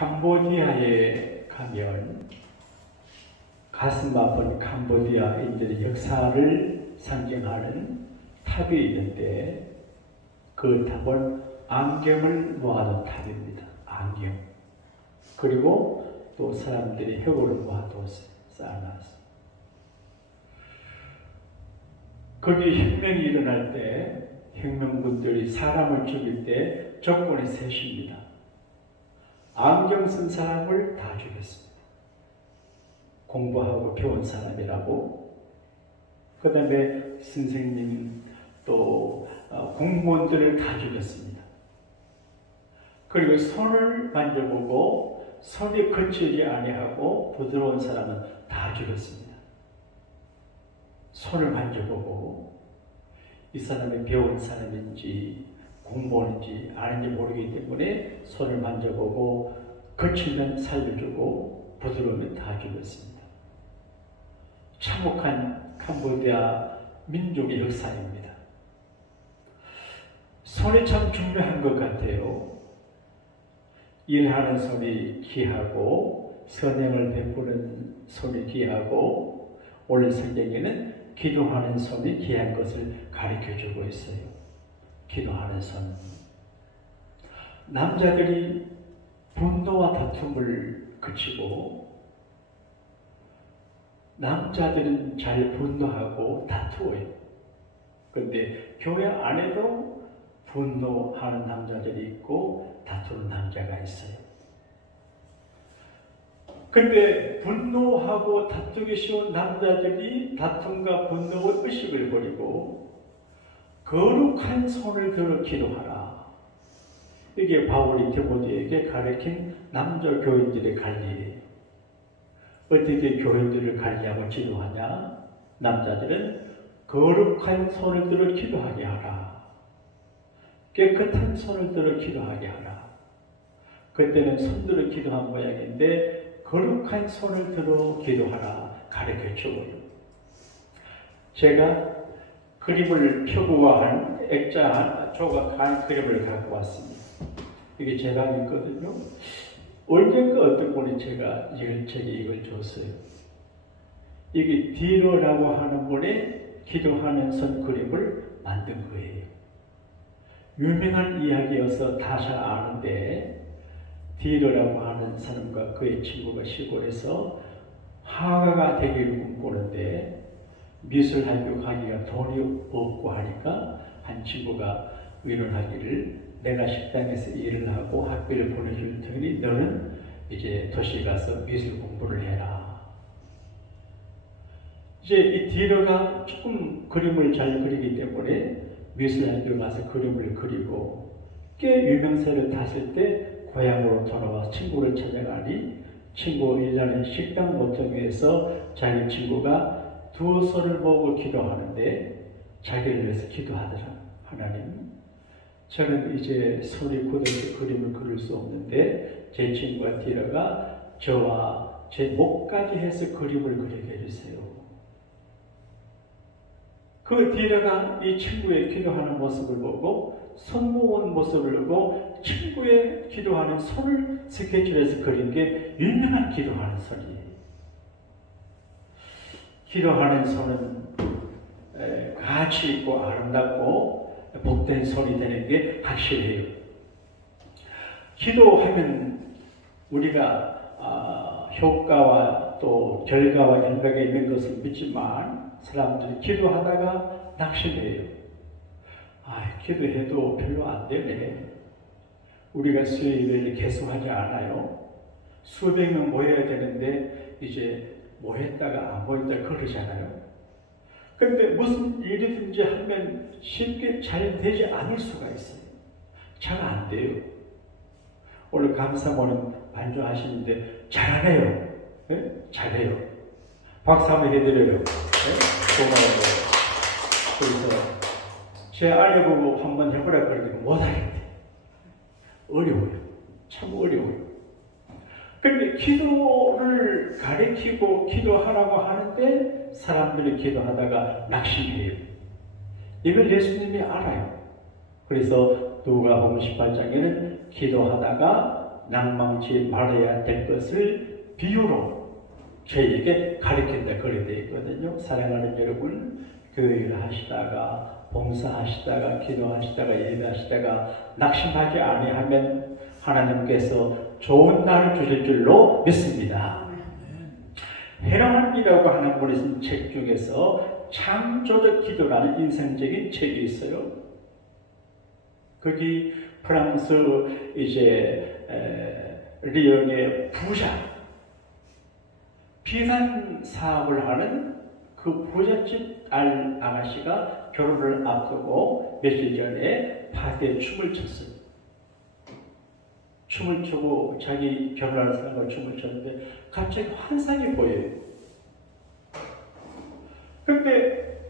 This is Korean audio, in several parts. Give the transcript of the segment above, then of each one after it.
캄보디아에 가면 가슴 아픈 캄보디아인들의 역사를 상징하는 탑이 있는데 그 탑은 안경을 모아둔 탑입니다. 안경. 그리고 또 사람들이 혁을 모아두었어요. 쌓아놨어요. 거기 혁명이 일어날 때 혁명군들이 사람을 죽일 때 조건이 셋입니다. 안경 쓴 사람을 다 죽였습니다. 공부하고 배운 사람이라고. 그 다음에 선생님 또 공무원들을 다 죽였습니다. 그리고 손을 만져보고 손이 거칠지 아니하고 부드러운 사람은 다 죽였습니다. 손을 만져보고 이 사람이 배운 사람인지 공무원인지 아는지 모르기 때문에 손을 만져보고 거치면 살려주고 부드러우면 다 죽였습니다. 참혹한 캄보디아 민족의 역사입니다. 손이 참 중요한 것 같아요. 일하는 손이 귀하고 선행을 베푸는 손이 귀하고 오늘 성경에는 기도하는 손이 귀한 것을 가르쳐주고 있어요. 기도하는 손. 남자들이 분노와 다툼을 그치고 남자들은 잘 분노하고 다투어요. 그런데 교회 안에도 분노하는 남자들이 있고 다투는 남자가 있어요. 근데 분노하고 다투기 쉬운 남자들이 다툼과 분노와 의식을 버리고 거룩한 손을 들어 기도하라. 이게 바울이 디모데에게 가르친 남자 교인들의 관리예요. 어떻게 교인들을 관리하고 지도하냐? 남자들은 거룩한 손을 들어 기도하게 하라. 깨끗한 손을 들어 기도하게 하라. 그때는 손들어 기도한 모양인데 거룩한 손을 들어 기도하라 가르쳐줘요. 제가 그림을 표구화한 액자 조각한 그림을 갖고 왔습니다. 이게 제 방에 있거든요. 언젠가 어떤 분이 제가 제게 이걸 줬어요. 이게 디러라고 하는 분의 기도하는 손 그림을 만든 거예요. 유명한 이야기여서 다 잘 아는데 디러라고 하는 사람과 그의 친구가 시골에서 화가가 되기를 꿈꾸는데 미술학교 가기가 돈이 없고 하니까 한 친구가 의논하기를 내가 식당에서 일을 하고 학비를 보내줄 테니 너는 이제 도시에 가서 미술 공부를 해라. 이제 이 디러가 조금 그림을 잘 그리기 때문에 미술학교 가서 그림을 그리고 꽤 유명세를 탔을 때 고향으로 돌아와서 친구를 찾아가니 친구 일하는 식당 모퉁이에서 자기 친구가 두 손을 모으고 기도하는데 자기를 위해서 기도하더라. 하나님, 저는 이제 손이 굳어서 그림을 그릴 수 없는데 제 친구가 디러가 저와 제 목까지 해서 그림을 그리게 해주세요. 그 디러가 이 친구의 기도하는 모습을 보고 손 모은 모습을 보고 친구의 기도하는 손을 스케치해서 그린 게 유명한 기도하는 손이에요. 기도하는 손은 가치 있고 아름답고 복된 손이 되는 게 확실해요. 기도하면 우리가 효과와 또 결과와 연관이 있는 것을 믿지만 사람들이 기도하다가 낙심해요. 기도해도 별로 안 되네. 우리가 수요일에 계속하지 않아요. 수백 명 모여야 되는데 이제 모였다가 안 모였다가 그러잖아요. 그런데 무슨 일이든지 하면 쉽게 잘 되지 않을 수가 있어요. 잘 안 돼요. 오늘 감사모님 반주하시는데 잘하네요. 네? 잘해요. 박수 한번 해드려요. 네? 고마워요. 그래서 제 아내 보고 한번 해보라 그러니까 못하겠대. 어려워요. 참 어려워요. 근데 기도를 가르치고 기도하라고 하는데 사람들이 기도하다가 낙심해요. 이걸 예수님이 알아요. 그래서 누가복음 18장에는 기도하다가 낭망치 말아야 될 것을 비유로 저희에게 가르친다 그렇게 되어 있거든요. 사랑하는 여러분, 교회를 하시다가 봉사하시다가 기도하시다가 예배하시다가 낙심하지 아니하면 하나님께서 좋은 날을 주실 줄로 믿습니다. 헤라만이라고 하는 분이 쓴 책 중에서 창조적 기도라는 인상적인 책이 있어요. 거기 프랑스 리옹의 부자 비단 사업을 하는 그 부잣집 아가씨가 결혼을 앞두고 며칠 전에 파티에 춤을 췄어요. 춤을 추고 자기 결혼하는 사람과 춤을 췄는데 갑자기 환상이 보여요. 그런데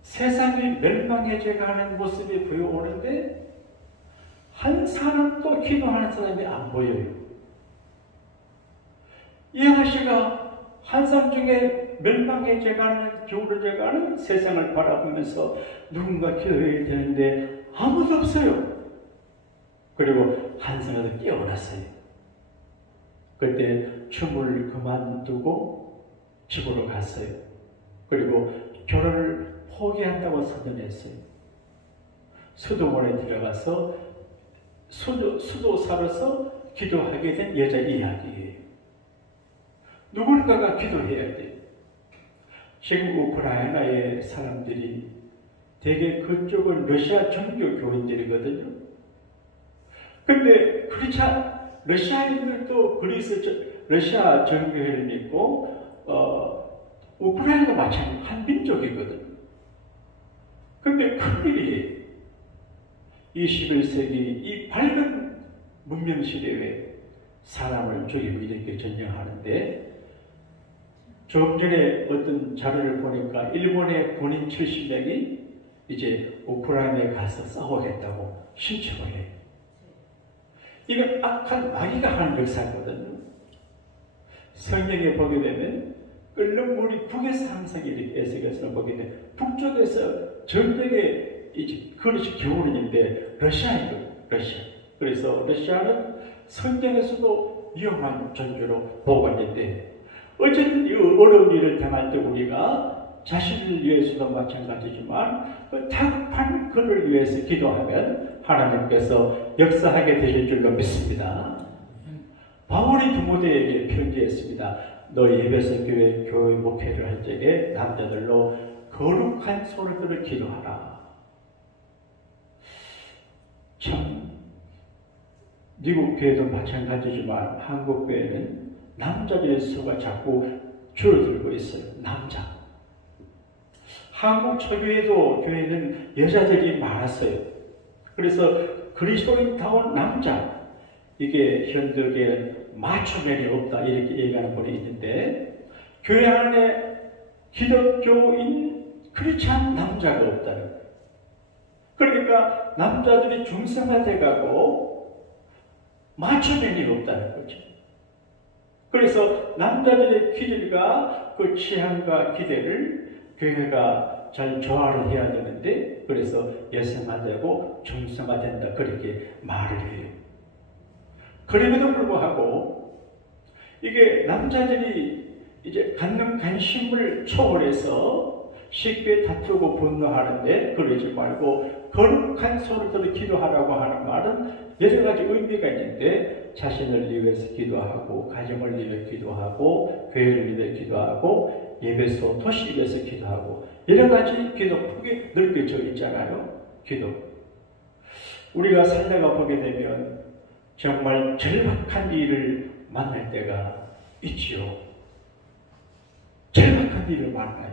세상이 멸망해져가는 모습이 보여오는데 한 사람도 기도하는 사람이 안 보여요. 이 아가씨가 환상 중에 멸망해져가는 기울어져가는 세상을 바라보면서 누군가 기도해야 되는데 아무도 없어요. 그리고 한숨에서 깨어났어요. 그때 춤을 그만두고 집으로 갔어요. 그리고 결혼을 포기한다고 선언했어요. 수도원에 들어가서 수도사로서 기도하게 된 여자 이야기예요. 누군가가 기도해야 돼요. 지금 우크라이나의 사람들이 대개 그쪽은 러시아 정교 교인들이거든요. 근데 러시아인들도 러시아 정교회를 믿고 우크라이나도 마찬가지로 한 민족이거든요. 근데 큰일이에요. 21세기 이 밝은 문명 시대에 사람을 죽이고 이렇게 전쟁하는데 조금 전에 어떤 자료를 보니까 일본의 군인 70명이 이제 우크라이나에 가서 싸우겠다고 신청을 해요. 이건 악한 마귀가 하는 역사거든요. 성경에 보게 되면 끓는 물이 북에서 항상 이렇게 에스겔서는 보게 되면 북쪽에서 전쟁의 그릇이 겨울인데 러시아예요. 러시아. 그래서 러시아는 성경에서도 위험한 존재로 보고 있는데 어쨌든 이 어려운 일을 당할 때 우리가 자신을 위해서도 마찬가지지만 그 다급한 그를 위해서 기도하면 하나님께서 역사하게 되실 줄로 믿습니다. 바울이 디모데에게 편지했습니다. 너 에베소 교회 목회를 할 적에 남자들로 거룩한 소리들을 기도하라. 참 미국 교회도 마찬가지지만 한국 교회는 남자들의 수가 자꾸 줄어들고 있어요. 남자. 한국 초교회도 교회는 여자들이 많았어요. 그래서 그리스도인다운 남자, 이게 현대교회는 마초맨이 없다 이렇게 얘기하는 분이 있는데 교회 안에 기독교인 크리스찬 남자가 없다는 거예요. 그러니까 남자들이 중성화돼가고 마초맨이 없다는 거죠. 그래서 남자들의 기질과 그 취향과 기대를 교회가 잘 조화를 해야 되는데 그래서 여성화되고 중성화된다 그렇게 말을 해요. 그럼에도 불구하고 이게 남자들이 이제 갖는 관심을 초월해서 쉽게 다투고 분노하는데 그러지 말고 거룩한 소리들을 기도하라고 하는 말은 여러 가지 의미가 있는데 자신을 위해서 기도하고 가정을 위해 기도하고 교회를 위해 기도하고 예배소 도시를 위해서 기도하고 여러 가지 기도 폭이 넓혀져 있잖아요. 기도. 우리가 살다가 보게 되면 정말 절박한 일을 만날 때가 있지요. 절박한 일을 만나요.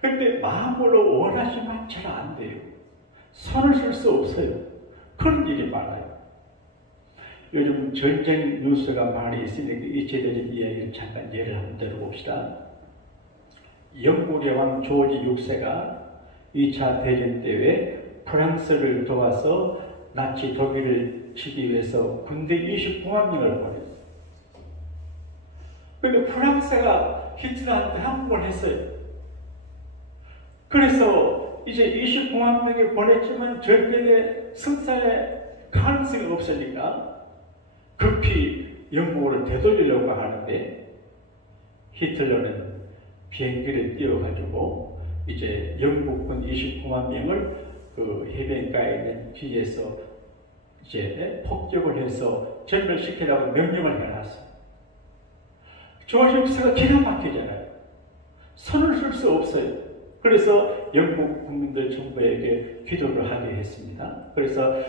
근데 마음으로 원하지만 잘 안 돼요. 손을 쓸 수 없어요. 그런 일이 많아요. 요즘 전쟁 뉴스가 많이 있으니까 이체적인 이야기를 잠깐 예를 한번 들어봅시다. 영국의 왕 조지 6세가 2차 대전 때에 프랑스를 도와서 나치 독일을 치기 위해서 군대 29만 명을 보냈어요. 그런데 프랑스가 히틀러한테 항복을 했어요. 그래서 이제 29만 명이 보냈지만 전쟁의 승산의 가능성이 없으니까 급히 영국으로 되돌리려고 하는데 히틀러는 비행기를 띄워가지고 이제 영국군 29만 명을 그 해변가에 있는 기에서 이제 폭격을 해서 전멸시키라고 명령을 해놨어요. 조지 육사가 기가 막히잖아요. 손을 쓸 수 없어요. 그래서 영국 국민들 정부에게 기도를 하게 했습니다. 그래서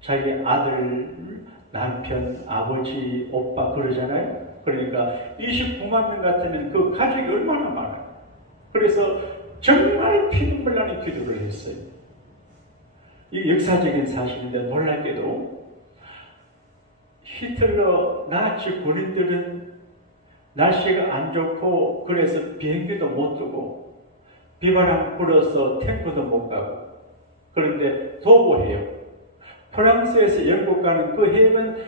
자기 아들, 남편, 아버지, 오빠 그러잖아요. 그러니까 29만 명 같으면 그 가족이 얼마나 많아요. 그래서 정말 피눈물 나는 기도를 했어요. 이 역사적인 사실인데 놀랍게도 히틀러 나치 군인들은 날씨가 안 좋고 그래서 비행기도 못 뜨고 비바람 불어서 탱크도 못 가고 그런데 도보해요. 프랑스에서 영국 가는 그 해변은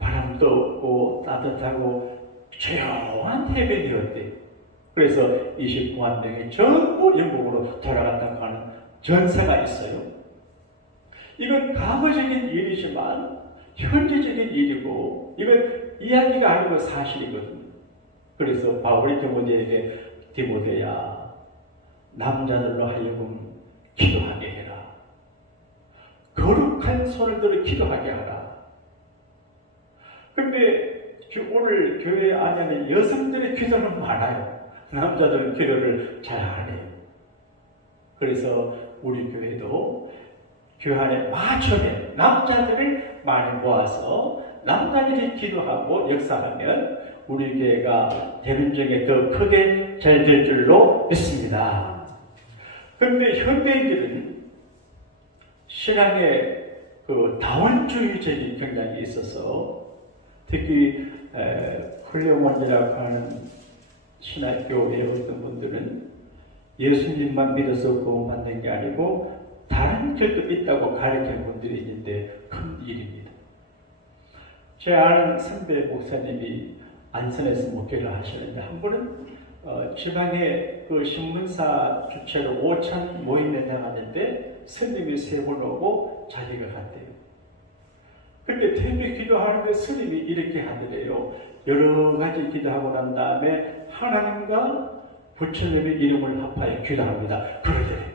바람도 없고 따뜻하고 조용한 해변이었대요. 그래서 29만 명이 전부 영국으로 돌아갔다고 하는 전사가 있어요. 이건 과거적인 일이지만 현재적인 일이고 이건 이야기가 아니고 사실이거든요. 그래서 바울이 디모데야 남자들로 하여금 기도하게 해라. 거룩한 손을 들어 기도하게 하라. 근데 오늘 교회 안에는 여성들의 기도는 많아요. 남자들은 기도를 잘 안 해요. 그래서 우리 교회도 교회 마천에 남자들을 많이 모아서 남자들이 기도하고 역사하면 우리 교회가 대문정에 더 크게 잘 될 줄로 믿습니다. 그런데 현대인들은 신앙의 그 다원주의적인 경향이 있어서 특히 훌륭원이라고 하는 신학교의 어떤 분들은 예수님만 믿어서 구원받는 게 아니고 다른 길도 있다고 가르치는 분들이 있는데 큰 일입니다. 제 아는 선배 목사님이 안산에서 목회를 하시는데 한 번은 지방에 그 신문사 주최로 5천 모임에 나갔는데 스님이 3분 오고 자기가 갔대요. 그때 태비 기도하는데 스님이 이렇게 하더래요. 여러 가지 기도하고 난 다음에 하나님과 부처님의 이름을 합하여 기도합니다. 그러더래요.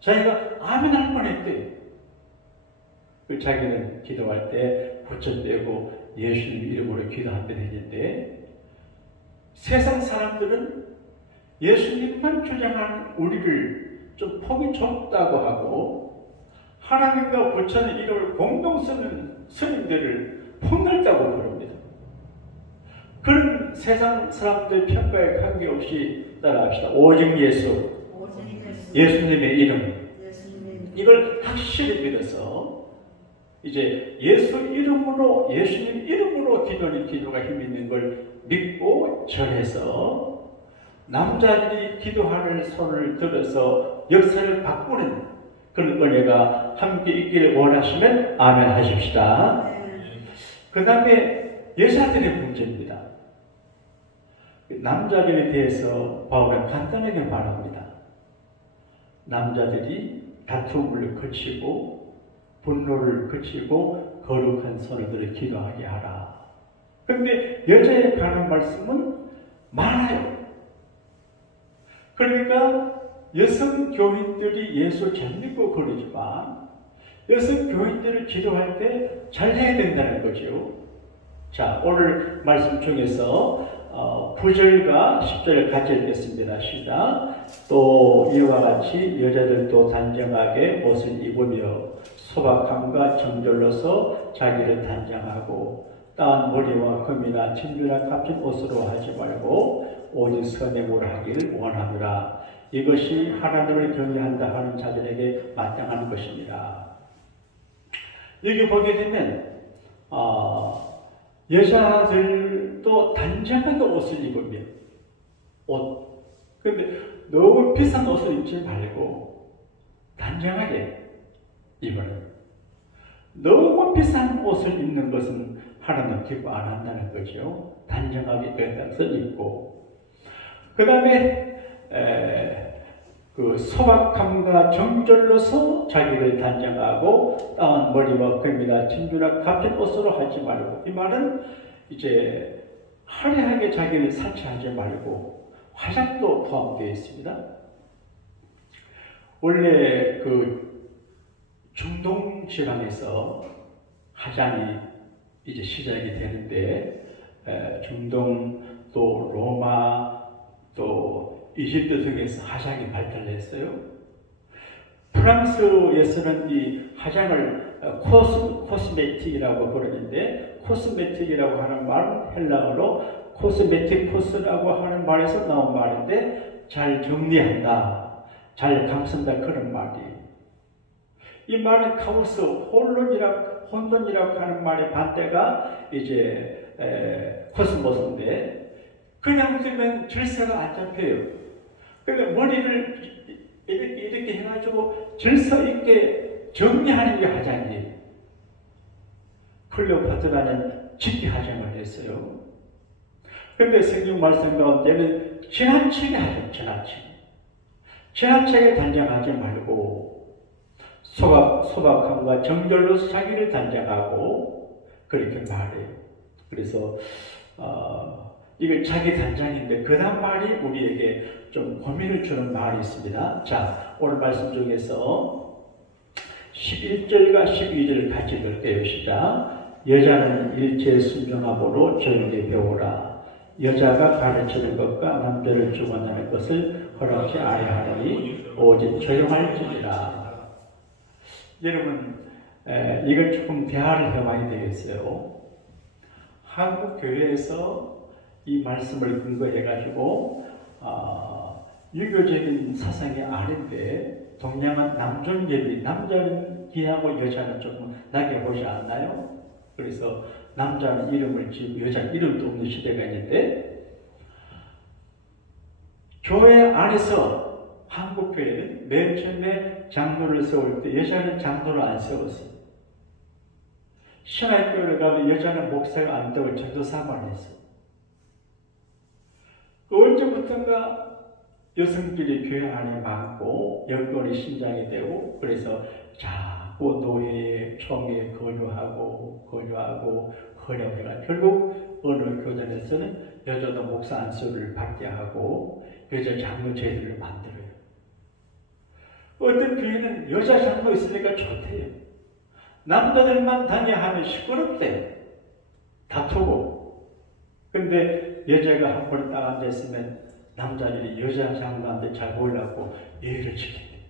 자기가 아멘 할 뻔했대요. 자기는 기도할 때 부처 빼고 예수님 이름으로 기도한다 했는데 세상 사람들은 예수님만 주장하는 우리를 좀 폭이 좁다고 하고 하나님과 부처님 이름을 공동 쓰는 스님들을 폭넓다고 부릅니다. 그런 세상 사람들 평가에 관계없이 따라합시다. 오직 예수님의 이름 이걸 확실히 믿어서 이제 예수님 이름으로 기도하는 기도가 힘 있는 걸 믿고 전해서 남자들이 기도하는 손을 들어서 역사를 바꾸는 그런 은혜가 함께 있기를 원하시면 아멘 하십시다. 그 다음에 여자들의 문제입니다. 남자들에 대해서 바울은 간단하게 말합니다. 남자들이 다툼을 그치고 분노를 그치고 거룩한 손을 들어 기도하게 하라. 그런데 여자에 관한 말씀은 많아요. 그러니까 여성 교인들이 예수 잘 믿고 그러지만 여성 교인들을 기도할 때 잘 해야 된다는 거죠. 자, 오늘 말씀 중에서 9절과 10절을 같이 읽겠습니다. 시작. 또 이와 같이 여자들도 단정하게 옷을 입으며 소박함과 정절로서 자기를 단정하고 따은 머리와 금이나 진주나 값진 옷으로 하지 말고 오직 선행으로 하기를 원하노라. 이것이 하나님을 경외한다 하는 자들에게 마땅한 것입니다. 여기 보게 되면 여자들도 단정하게 옷을 입으며 그런데 너무 비싼 옷을 입지 말고 단정하게 입으라. 너무 비싼 옷을 입는 것은 하나님 기뻐 안 한다는 거죠. 단정하게 빼서 입고 그 다음에 그 소박함과 정절로서 자기를 단정하고 따은 머리와 금이나 진주나 값진 옷으로 하지 말고, 이 말은 이제 화려하게 자기를 사치하지 말고 화장도 포함되어 있습니다. 원래 그 중동 지방에서 화장이 이제 시작이 되는데, 중동 또 로마 또 이집트 등에서 화장이 발달했어요. 프랑스에서는 이 화장을 코스메틱이라고 부르는데, 코스메틱이라고 하는 말은 헬라어로 코스메티쿠스라고 하는 말에서 나온 말인데, 잘 정리한다, 잘 감싼다, 그런 말이에요. 이 말은 카오스, 혼돈이라고 하는 말의 반대가 이제 코스모스인데, 그냥 두면 질서가 안 잡혀요. 그러니까 머리를 이렇게 해가지고 질서 있게 정리하는 게 화장이에요. 클레오파트라는 직기 화장을 했어요. 그런데 성경 말씀 가운데는 지나치게 하죠. 지나치게 단정하지 말고 소박함과 정절로 자기를 단정하고 그렇게 말해요. 그래서 이건 자기 단장인데 그 다음 말이 우리에게 좀 고민을 주는 말이 있습니다. 자, 오늘 말씀 중에서 11절과 12절을 같이 들게요. 시작. 여자는 일체의 순종함으로 조용히 배우라. 여자가 가르치는 것과 남자를 주관하는 것을 허락지 아니하노니 오직 조용할지니라. 여러분, 이걸 조금 대화를 해봐야 되겠어요. 한국 교회에서 이 말씀을 근거해가지고 유교적인 사상이 아닌데, 동양한 남존예비, 남자는 귀하고 여자는 조금 나게 보지 않나요? 그래서 남자는 이름을 지고 여자는 이름도 없는 시대가 있는데, 교회 안에서 한국 교회는 맨 처음에 장로를 세울 때 여자는 장로를 안 세웠어요. 신학교를 가면 여자는 목사가 안 되고 전도사만 했어요. 언제부턴가 여성들이 교회 안에 많고 여권이 신장이 되고, 그래서 자꾸 노예, 총회 권유하고 헌혈해가 결국 어느 교단에서는 여자도 목사 안수를 받게 하고 여자 장로 제도를 만들어요. 어떤 교회는 여자 장로 있으니까 좋대요. 남자들만 다녀하면 시끄럽대요. 다투고. 근데 여자가 한 번 딱 앉아있으면 남자들이 여자 장로한테 잘 보려고 예의를 지킨대요.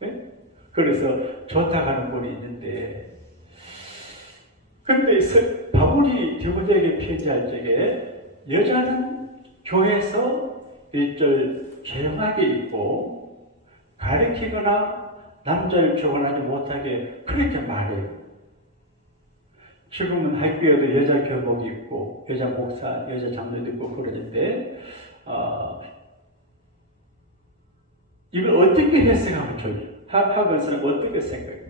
네? 그래서 좋다고 하는 분이 있는데, 근데 바울이 디모데에게 편지할 적에 여자는 교회에서 일절 조용하게 있고 가르치거나 남자를 조언하지 못하게 그렇게 말해요. 지금은 학교에도 여자 교복이 있고 여자 목사, 여자 장로도 있고 그러는데, 이걸 어떻게 해석하면 좋을까요? 학원사는 어떻게 생각해요?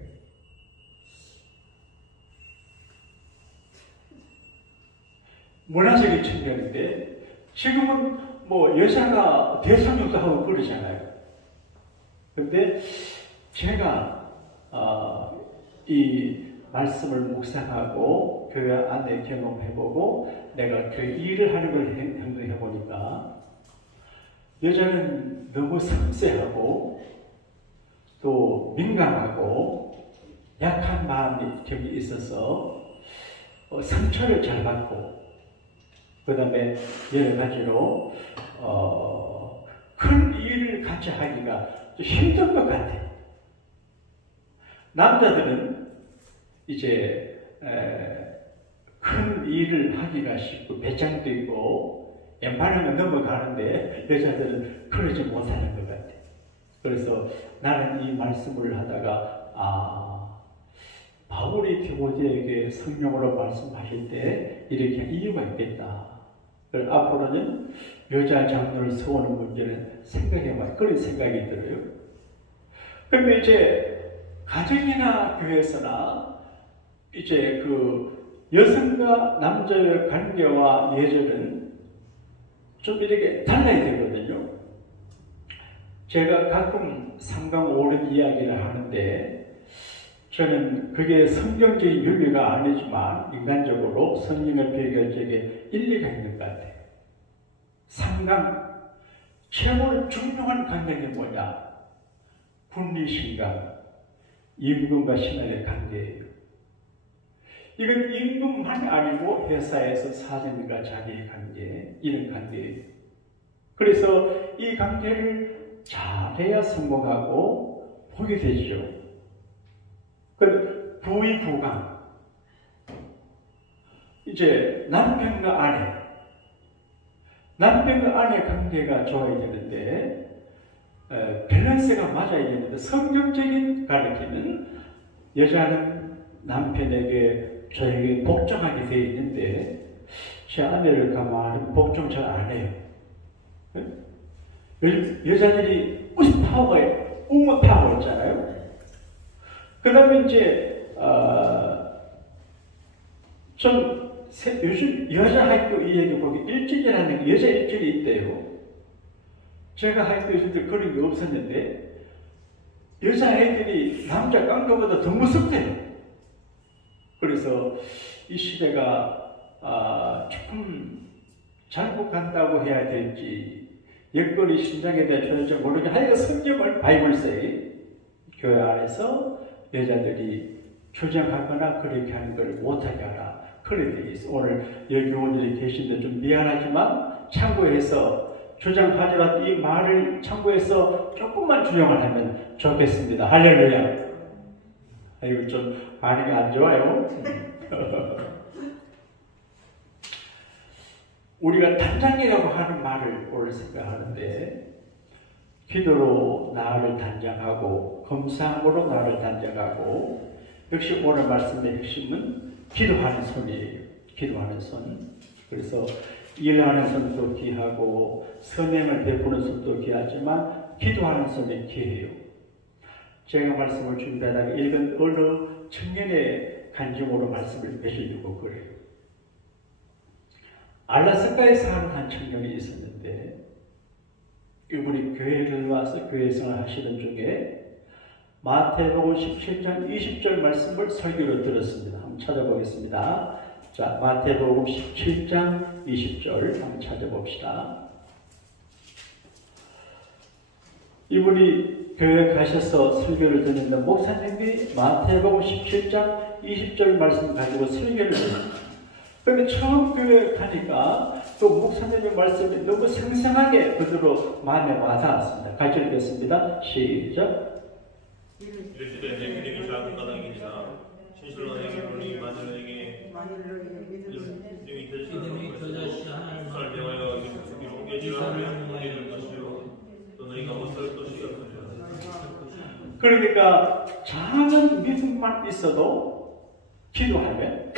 문화적인 측면인데, 지금은 뭐 여자가 대통령도 하고 그러잖아요. 근데 제가 이 말씀을 묵상하고 교회 안에 경험해보고 내가 교회 일을 하는 걸 행동해보니까, 여자는 너무 섬세하고 또 민감하고 약한 마음이 좀 있어서 상처를 잘 받고, 그 다음에 여러 가지로 큰 일을 같이 하기가 좀 힘든 것 같아요. 남자들은 이제 큰 일을 하기가 쉽고 배짱도 있고 웬만하면 넘어가는데, 여자들은 그러지 못하는 것 같아요. 그래서 나는 이 말씀을 하다가 바울이 디모데에게 성령으로 말씀하실 때 이렇게 이유가 있겠다. 그래서 앞으로는 여자 장로를 세우는 문제는 생각해봐요. 그런 생각이 들어요. 근데 이제 가정이나 교회에서나 이제 그 여성과 남자의 관계와 예절은 좀 이렇게 달라야 되거든요. 제가 가끔 삼강 오른 이야기를 하는데 저는 그게 성경적인 윤리가 아니지만 인간적으로 성경의 비결적에 일리가 있는 것 같아요. 삼강, 최고로 중요한 관계가 뭐냐? 분리신강, 임금과 신하의 관계예요. 이건 임금만 아니고 회사에서 사장님과 자기의 관계, 이런 관계예요. 그래서 이 관계를 잘해야 성공하고 보게 되죠. 그 부의부강, 이제 남편과 아내 관계가 좋아야 되는데 밸런스가 맞아야 되는데 성경적인 가르침은 여자는 남편에게 저에게 복종하게 되어 있는데 제 아내를 가만히 복종 잘 안 해요. 요즘 여자들이 우먼 파워 있잖아요. 그 다음에 이제 좀 요즘 여자 학교 이 얘기 보기 일주일이라는 여자 일주일이 있대요. 제가 학교 있을 때 그런 게 없었는데 여자 애들이 남자 깡패보다 더 무섭대요. 그래서 이 시대가 조금 잘못 간다고 해야 될지 옛거리 신장에 대해 전혀 모르게 하여간 성경을 바이블서에 교회 안에서 여자들이 주장하거나 그렇게 하는 걸 못하게 하라. 그런 얘기 있어. 오늘 여기 교원들이 계신데 좀 미안하지만 참고해서 주장하더라도 이 말을 참고해서 조금만 주장을 하면 좋겠습니다. 할렐루야. 이거 좀 반응이 안 좋아요. 우리가 단장이라고 하는 말을 오늘 생각하는데 기도로 나를 단장하고 검사함으로 나를 단장하고 역시 오늘 말씀의 핵심은 기도하는 손이에요. 기도하는 손. 그래서 일하는 손도 귀하고 선행을 베푸는 손도 귀하지만 기도하는 손이 귀해요. 제가 말씀을 준비하다가 읽은 어느 청년의 간증으로 말씀을 해주려고 그래요. 알라스카에 사는 한 청년이 있었는데 이분이 교회를 와서 교회생활 하시는 중에 마태복음 17장 20절 말씀을 설교로 들었습니다. 한번 찾아보겠습니다. 자, 마태복음 17장 20절 한번 찾아봅시다. 이분이 교회 가셔서 설교를 듣는데 목사님이 마태복음 17장 20절 말씀 가지고 설교를 듣습니다. 그런데 처음 교회 가니까 또 목사님의 말씀이 너무 생생하게 그대로 마음에 와닿았습니다. 같이 읽겠습니다. 시작. 이르시되 내 믿음이 작은 까닭이니라 신실로 내게 불리 마늘에게 믿음이 터져시 하나님 설명하여 이렇게 옮겨지라 하면 옮겨질 것이요 또 너희가 못할 것이요. 그러니까 작은 믿음만 있어도 기도하면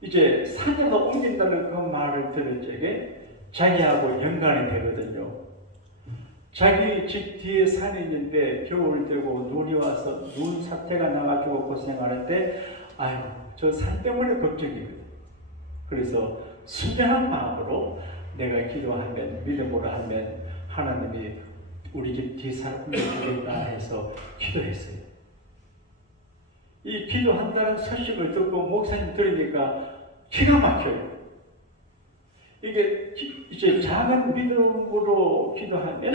이제 산에서 옮긴다는 그 말을 들을 적에 자기하고 연관이 되거든요. 자기 집 뒤에 산이 있는데 겨울 되고 눈이 와서 눈 사태가 나가지고 고생하는데 아유 저 산 때문에 걱정이거든요. 그래서 순전한 마음으로 내가 기도하면 믿음으로 하면 하나님이 우리 집 뒤 산 옮겨주겠다 해서 기도했어요. 이 기도한다는 소식을 듣고 목사님 들으니까 기가 막혀요. 이게 이제 작은 믿음으로 기도하면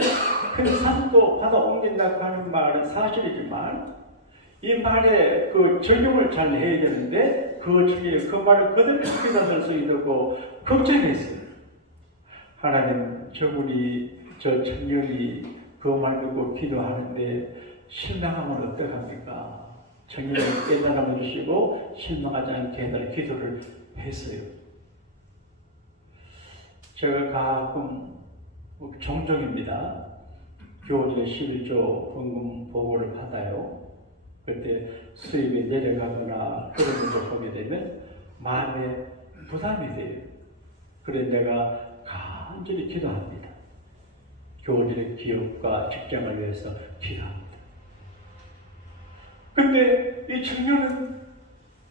그 산도 받아 옮긴다고 하는 말은 사실이지만 이 말에 그 적용을 잘 해야 되는데 그 말을 그대로 기도할 수 있고 걱정했어요. 하나님 저 청년이 그 말 듣고 기도하는데 실망하면 어떡합니까? 청년을 깨달아 주시고 실망하지 않게 해달라 기도를 했어요. 제가 가끔 종종입니다. 교우들의 11조 헌금 보고를 받아요. 그때 수입이 내려가거나 그런 것을 보게 되면 마음에 부담이 돼요. 그래 내가 간절히 기도합니다. 교우들의 기업과 직장을 위해서 기도합니다. 근데 이 청년은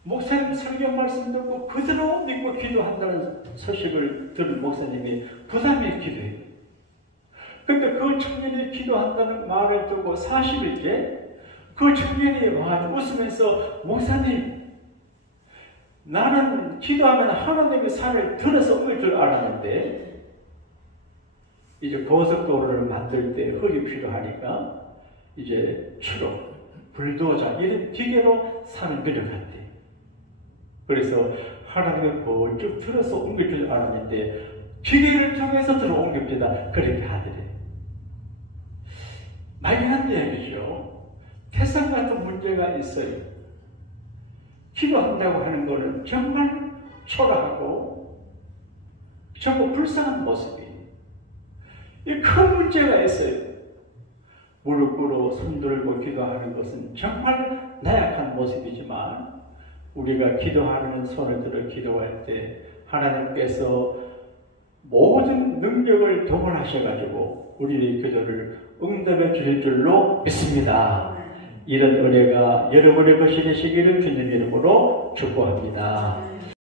목사님 설교 말씀 듣고 그대로 믿고 기도한다는 소식을 들은 목사님이 부담이 기도해요. 근데 그 청년이 기도한다는 말을 듣고 40일째 그 청년이 와 웃으면서 목사님 나는 기도하면 하나님의 산을 들어서 올 줄 알았는데 이제 고속도로를 만들 때 흙이 필요하니까 이제 추록, 불도저 이런 기계로 산을 밀어갔대. 그래서 하나님의 번쩍 들어서 옮길 줄 알았는데 기계를 통해서 들어 옮깁니다. 그렇게 하더래. 말이 안 되죠. 태산 같은 문제가 있어요. 기도한다고 하는 것은 정말 초라하고 정말 불쌍한 모습이에요. 이 큰 문제가 있어요. 무릎 꿇어 손들고 기도하는 것은 정말 나약한 모습이지만 우리가 기도하는 손을 들어 기도할 때 하나님께서 모든 능력을 동원하셔가지고 우리의 기도를 응답해 주실 줄로 믿습니다. 이런 은혜가 여러분의 것이 되시기를 주님 이름으로 축복합니다.